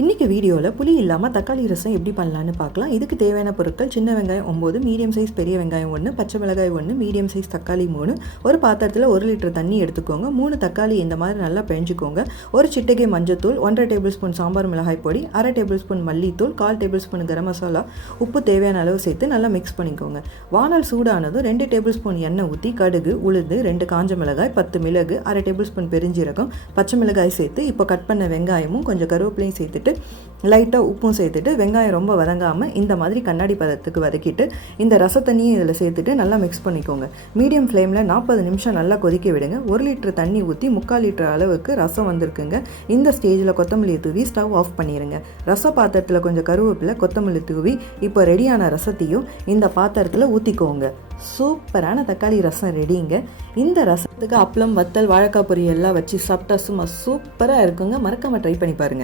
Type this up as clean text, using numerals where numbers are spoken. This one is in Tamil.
இன்றைக்கி வீடியோவில் புளி இல்லாமல் தக்காளி ரசம் எப்படி பண்ணலான்னு பார்க்கலாம். இதுக்கு தேவையான பொருட்கள்: சின்ன வெங்காயம் 9, மீடியம் சைஸ் பெரிய வெங்காயம் 1, பச்சை மிளகாய் 1, மீடியம் சைஸ் தக்காளி 3, ஒரு பாத்திரத்தில் 1 லிட்டர் தண்ணி எடுத்துக்கோங்க. 3 தக்காளி இந்த மாதிரி நல்லா பிழிஞ்சுக்கோங்க. ஒரு சிட்டிகை மஞ்சத்தூள், 1.5 டேபிள் ஸ்பூன் சாம்பார் மிளகாய் பொடி, 1/2 டேபிள் ஸ்பூன் மல்லித்தூள், 1/4 டேபிள் ஸ்பூன் கரம் மசாலா, உப்பு தேவையான அளவு சேர்த்து நல்லா மிக்ஸ் பண்ணிக்கோங்க. வானல் சூடானதும் 2 டேபிள் ஸ்பூன் எண்ணெய் ஊற்றி கடுகு, உளுந்து, 2 காஞ்ச மிளகாய், 10 மிளகு, 1/2 டேபிள் ஸ்பூன் பெருஞ்சீரகம், பச்சை மிளகாய் சேர்த்து இப்போ கட் பண்ண வெங்காயமும் கொஞ்சம் கருவேப்பிலையும் சேர்த்துட்டு லைட்டாக உப்பும் சேர்த்துட்டு வெங்காயம் ரொம்ப வதங்காமல் இந்த மாதிரி கண்ணாடி பதத்துக்கு வதக்கிட்டு இந்த ரசத்தண்ணியும் இதில் சேர்த்துட்டு நல்லா மிக்ஸ் பண்ணிக்கோங்க. மீடியம் ஃப்ளேமில் 40 நிமிஷம் நல்லா கொதிக்க விடுங்க. 1 லிட்டர் தண்ணி ஊற்றி 3/4 லிட்டர் அளவுக்கு ரசம் வந்திருக்குங்க. இந்த ஸ்டேஜில் கொத்தமல்லியை தூவி ஸ்டவ் ஆஃப் பண்ணிடுங்க. ரச பாத்திரத்தில் கொஞ்சம் கருவேப்பிலை, கொத்தமல்லி தூவி இப்போ ரெடியான ரசத்தையும் இந்த பாத்திரத்தில் ஊற்றிக்கோங்க. சூப்பரான தக்காளி ரசம் ரெடிங்க. இந்த ரசத்துக்கு அப்பளம், வத்தல், வாழைக்காய் பொரியல் எல்லாம் வச்சு சாப்பிட்டா சும்மா சூப்பராக இருக்குங்க. மறக்காமல் ட்ரை பண்ணி பாருங்கள்.